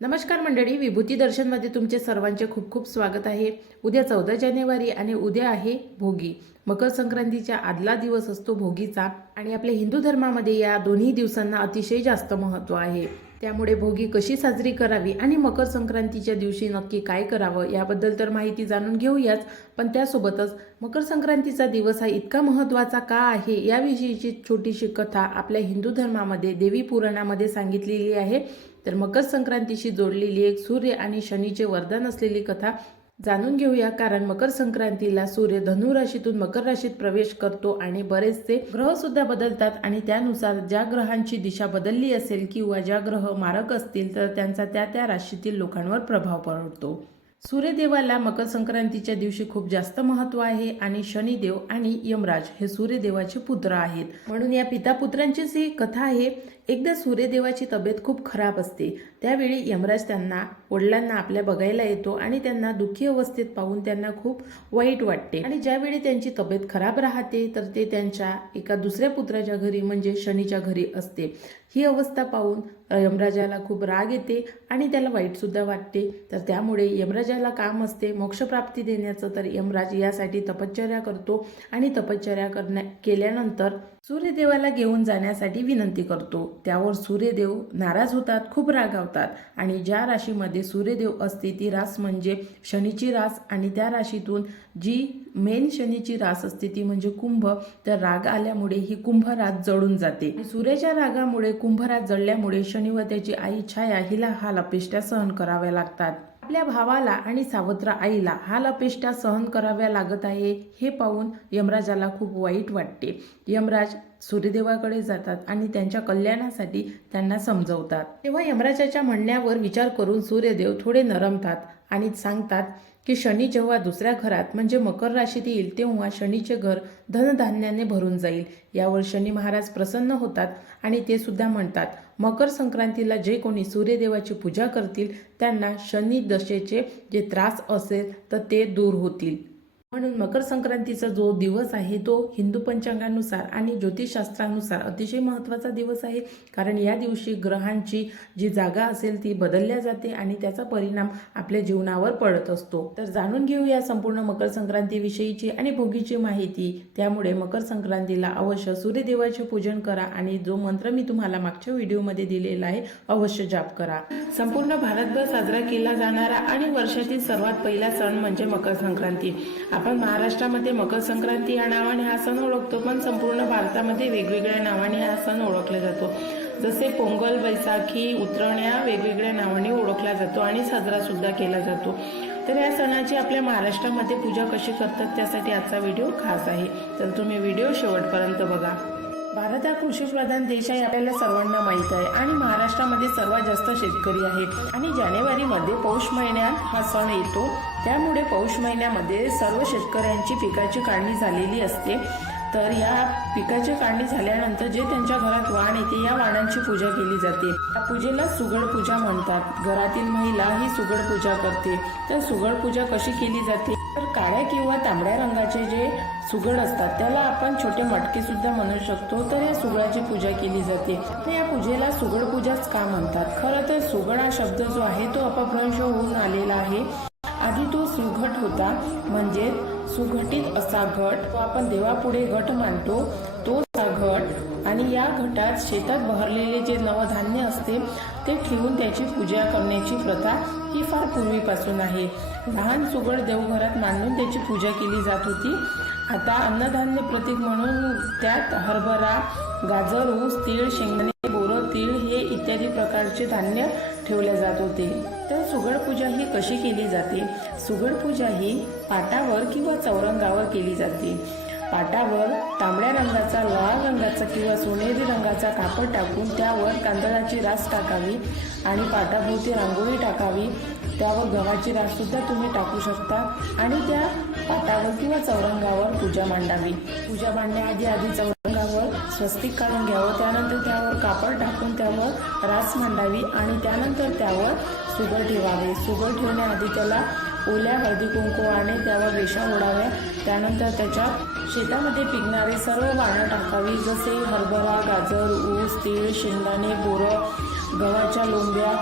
नमस्कार मंडळी विभूती दर्शनमध्ये तुमचे सर्वांचे खूप खूप स्वागत आहे. उद्या चौदा जानेवारी आणि उद्या आहे भोगी. मकर संक्रांतीच्या आदला दिवस असतो भोगीचा आणि आपल्या हिंदू धर्मामध्ये या दोन्ही दिवसांना अतिशय जास्त महत्त्व आहे. त्यामुळे भोगी कशी साजरी करावी आणि मकर संक्रांतीच्या दिवशी नक्की काय करावं याबद्दल तर माहिती जाणून घेऊयाच पण त्यासोबतच मकर संक्रांतीचा दिवस हा इतका महत्त्वाचा का आहे याविषयीची छोटीशी कथा आपल्या हिंदू धर्मामध्ये देवी पुराणामध्ये सांगितलेली आहे. तर मकर संक्रांतीशी जोडलेली एक सूर्य आणि शनीचे वरदान असलेली कथा जाणून घेऊया. कारण मकर संक्रांतीला सूर्य धनु राशीतून मकर राशीत प्रवेश करतो आणि बरेचसे ग्रह सुद्धा बदलतात आणि त्यानुसार ज्या ग्रहांची दिशा बदलली असेल किंवा ज्या ग्रह मारक असतील तर त्यांचा त्या त्या राशीतील लोकांवर प्रभाव पडतो. सूर्यदेवाला मकर संक्रांतीच्या दिवशी खूप जास्त महत्त्व आहे आणि शनिदेव आणि यमराज हे सूर्यदेवाचे पुत्र आहेत. म्हणून या पिता पुत्रांचीच ही कथा आहे. एकदा सूर्यदेवाची तब्येत खूप खराब असते. त्यावेळी यमराज त्यांना वडिलांना आपल्या बघायला येतो आणि त्यांना दुःखी अवस्थेत पाहून त्यांना खूप वाईट वाटते. आणि ज्यावेळी त्यांची तब्येत खराब राहते तर ते त्यांच्या एका दुसऱ्या पुत्राच्या घरी म्हणजे शनीच्या घरी असते. ही अवस्था पाहून यमराजाला खूप राग येते आणि त्याला वाईटसुद्धा वाटते. तर त्यामुळे यमराजाला काम असते मोक्षप्राप्ती देण्याचं. तर यमराज यासाठी तपश्चर्या करतो आणि तपश्चर्या करण्या केल्यानंतर सूर्यदेवाला घेऊन जाण्यासाठी विनंती करतो. त्यावर सूर्यदेव नाराज होतात खूप रागावतात आणि ज्या राशीमध्ये सूर्यदेव असते ती रास म्हणजे शनीची रास आणि त्या राशीतून जी मेन शनीची रास असते ती म्हणजे कुंभ. तर राग आल्यामुळे ही कुंभ रास जळून जाते. सूर्याच्या रागामुळे कुंभ रास जळल्यामुळे शनी व त्याची आई छाया हिला हाल अपेष्टा सहन कराव्या लागतात. आपल्या भावाला आणि सावत्र आईला हाल अपेष्टा सहन कराव्या लागत आहे हे पाहून यमराजाला खूप वाईट वाटते. यमराज सूर्यदेवाकडे जातात आणि त्यांच्या कल्याणासाठी त्यांना समजवतात. तेव्हा यमराजाच्या म्हणण्यावर विचार करून सूर्यदेव थोडे नरमतात आणि सांगतात की शनी जेव्हा दुसऱ्या घरात म्हणजे मकर राशीत येईल तेव्हा शनीचे घर धनधान्याने भरून जाईल. यावर शनी महाराज प्रसन्न होतात आणि ते सुद्धा म्हणतात मकर संक्रांतीला जे कोणी सूर्यदेवाची पूजा करतील त्यांना शनी दशेचे जे त्रास असेल तर ते दूर होतील. म्हणून मकर संक्रांतीचा जो दिवस आहे तो हिंदू पंचांगानुसार आणि ज्योतिषशास्त्रानुसार अतिशय महत्त्वाचा दिवस आहे. कारण या दिवशी ग्रहांची जी जागा असेल ती बदलल्या जाते आणि त्याचा परिणाम आपल्या जीवनावर पडत असतो. तर जाणून घेऊया संपूर्ण मकर संक्रांतीविषयीची आणि भोगीची माहिती. त्यामुळे मकर संक्रांतीला अवश्य सूर्यदेवाचे पूजन करा आणि जो मंत्र मी तुम्हाला मागच्या व्हिडिओमध्ये दिलेला आहे अवश्य जाप करा. संपूर्ण भारतभर साजरा केला जाणारा आणि वर्षातील सर्वात पहिला सण म्हणजे मकर संक्रांती आपण महाराष्ट्रामध्ये मकर संक्रांती या नावाने हा सण ओळखतो पण संपूर्ण भारतामध्ये वेगवेगळ्या नावाने हा सण ओळखला जातो. जसे पोंगल बैसाखी उतरण या वेगवेगळ्या नावाने ओळखला जातो आणि साजरा सुद्धा केला जातो. तर या सणाची आपल्या महाराष्ट्रामध्ये पूजा कशी करतात त्यासाठी आजचा व्हिडिओ खास आहे. तर तुम्ही व्हिडिओ शेवटपर्यंत बघा. भारत हा कृषीप्रधान देश आहे आपल्याला सर्वांना माहीत आहे. आणि महाराष्ट्रामध्ये सर्वात जास्त शेतकरी आहेत. आणि जानेवारीमध्ये पौष महिन्यात हा सण येतो. त्यामुळे पौष महिन्यामध्ये सर्व शेतकऱ्यांची पिकाची काढणी झालेली असते. तर या पिकाची काढणी झाल्यानंतर जे त्यांच्या घरात वाण येते या वाणांची पूजा केली जाते. या पूजेला सुगड पूजा म्हणतात. घरातील महिला ही सुगड पूजा करते. तर सुगड पूजा कशी केली जाते? काळ्या किंवा तांबड्या रंगाचे जे सुगड असतात त्याला आपण छोटे मटके सुद्धा म्हणू शकतो. तर या सुगडाची पूजा केली जाते. तर या पूजेला सुगड पूजाच का म्हणतात? खरं तर सुगड हा शब्द जो आहे तो अपभ्रंश होऊन आलेला आहे. आधी तो सुघट होता म्हणजे सुघटित असा घट तो आपण देवापुढे घट मानतो. तो असा घट आणि या घटात शेतात बहरलेले जे नवधान्य असते ते ठेवून त्याची पूजा करण्याची प्रथा ही फार पूर्वीपासून आहे. लहान सुगड देवघरात मांडून त्याची पूजा केली जात होती. आता अन्नधान्य प्रतीक म्हणून त्यात हरभरा गाजर ऊस तीळ शेंगदाणे बोरं तीळ हे इत्यादी प्रकारचे धान्य ठेवले जात होते. तर सुगड पूजा ही कशी केली जाते? सुगड पूजा ही पाटावर किंवा चौरंगावर केली जाते. पाटावर तांबड्या रंगाचा लाल रंगाचा किंवा सोनेरी रंगाचा कापड टाकून त्यावर तांदळाची रास टाकावी आणि पाटाभोवती रांगोळी टाकावी. त्यावर गव्हाची राससुद्धा तुम्ही टाकू शकता आणि त्या पाटावर किंवा चौरंगावर पूजा मांडावी. पूजा मांडण्याआधी आधी चौरंगावर स्वस्तिक काढून घ्यावं त्यानंतर त्यावर कापड टाकून त्यावर रास मांडावी आणि त्यानंतर त्यावर सुगर ठेवावे. सुगर ठेवण्याआधी त्याला ओल्या हळदी कुंकवाने त्यावर रेषा ओढाव्या त्यानंतर त्याच्या शेतामध्ये पिकणारे सर्व वाणं टाकावी. जसे हरभरा गाजर ऊस तीळ शेंगदाणे बोरं गव्हाच्या लोंब्या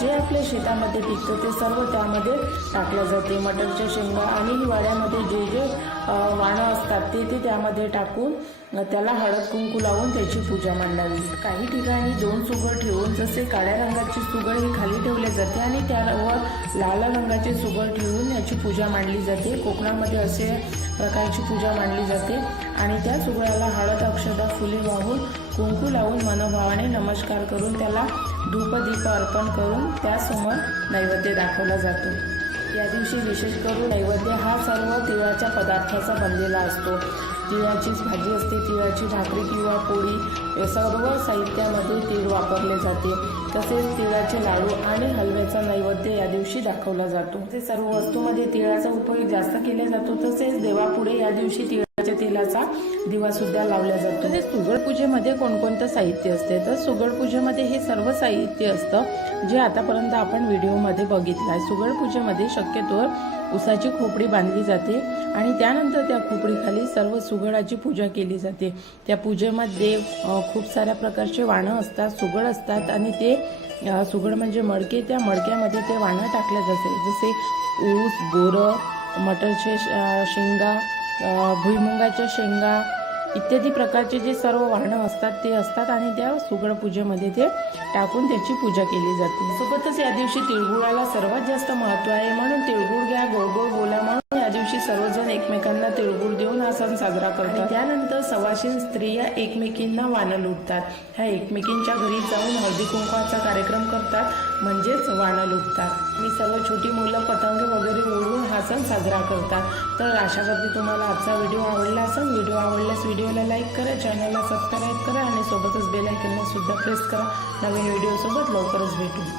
जे आपल्या शेतामध्ये पिकतं ते सर्व त्यामध्ये टाकलं जाते. मटरच्या शेंगा आणि हिवाळ्यामध्ये जे जे वाणं असतात ते ते त्यामध्ये टाकून त्याला हळद कुंकू लावून त्याची पूजा मांडावी. काही ठिकाणी दोन सुगड ठेवून जसे काळ्या रंगाची सुगड ही खाली ठेवले जाते आणि त्यावर लाल रंगाचे सुगड ठेवून याची पूजा मांडली जाते. कोकणामध्ये असे प्रकारची पूजा मांडली जाते आणि त्या सुगळ्याला हळद अक्षदा फुले वाहून कुंकू लावून मनोभावाने नमस्कार करून त्याला धूपदीप अर्पण करून त्यासमोर नैवेद्य दाखवला जातो. या दिवशी विशेष करून नैवेद्य हा सर्व तिळाच्या पदार्थाचा बनलेला असतो. तिळाचीच भाजी असते. तिळाची भाकरी किंवा पोळी या सर्व साहित्यामध्ये तीळ वापरले जाते. तसेच तिळाचे लाडू आणि हलव्याचा नैवेद्य या दिवशी दाखवला जातो. ते सर्व वस्तूमध्ये तिळाचा उपयोग जास्त केला जातो. तसेच देवापुढे या दिवशी तिळ तेलाचा दिवा सुद्धा लावला जातो. तसेच सुगड पूजेमध्ये कोणकोणतं साहित्य असते? तर सुगड पूजेमध्ये हे सर्व साहित्य असतं जे आतापर्यंत आपण व्हिडिओमध्ये बघितलं आहे सुगड पूजेमध्ये शक्यतोवर उसाची खोपडी बांधली जाते आणि त्यानंतर त्या खोपडीखाली सर्व सुगडाची पूजा केली जाते. त्या पूजेमध्ये खूप साऱ्या प्रकारचे वाणं असतात सुगड असतात आणि ते सुगड म्हणजे मडके. त्या मडक्यामध्ये ते वाणं टाकलं जाते. जसे ऊस बोरं मटरचे श- शेंगा भुईमुगाच्या शेंगा इत्यादी प्रकारचे जे सर्व वाहनं असतात ते असतात आणि त्या सुगड पूजेमध्ये ते टाकून त्याची पूजा केली जाते. सोबतच या दिवशी तिळगुळाला सर्वात जास्त महत्त्व आहे म्हणून तिळगुळ घ्या गोड सर्वजण एकमेकांना तिळगुळ देऊन हा सण साजरा करतात. त्यानंतर सवाशीन स्त्रिया एकमेकींना वाणं लुटतात. ह्या एकमेकींच्या घरी जाऊन हळदी कुंकवाचा कार्यक्रम करतात म्हणजेच वाणं लुटतात. आणि सर्व छोटी मुलं पतंग वगैरे उडवून हा सण साजरा करतात. तर आशा करते तुम्हाला आजचा व्हिडिओ आवडला असेल. व्हिडिओ आवडल्यास व्हिडिओला लाईक करा चॅनलला सबस्क्राईब करा आणि सोबतच बेल आयकनला सुद्धा प्रेस करा. नवीन व्हिडिओसोबत लवकरच भेटू.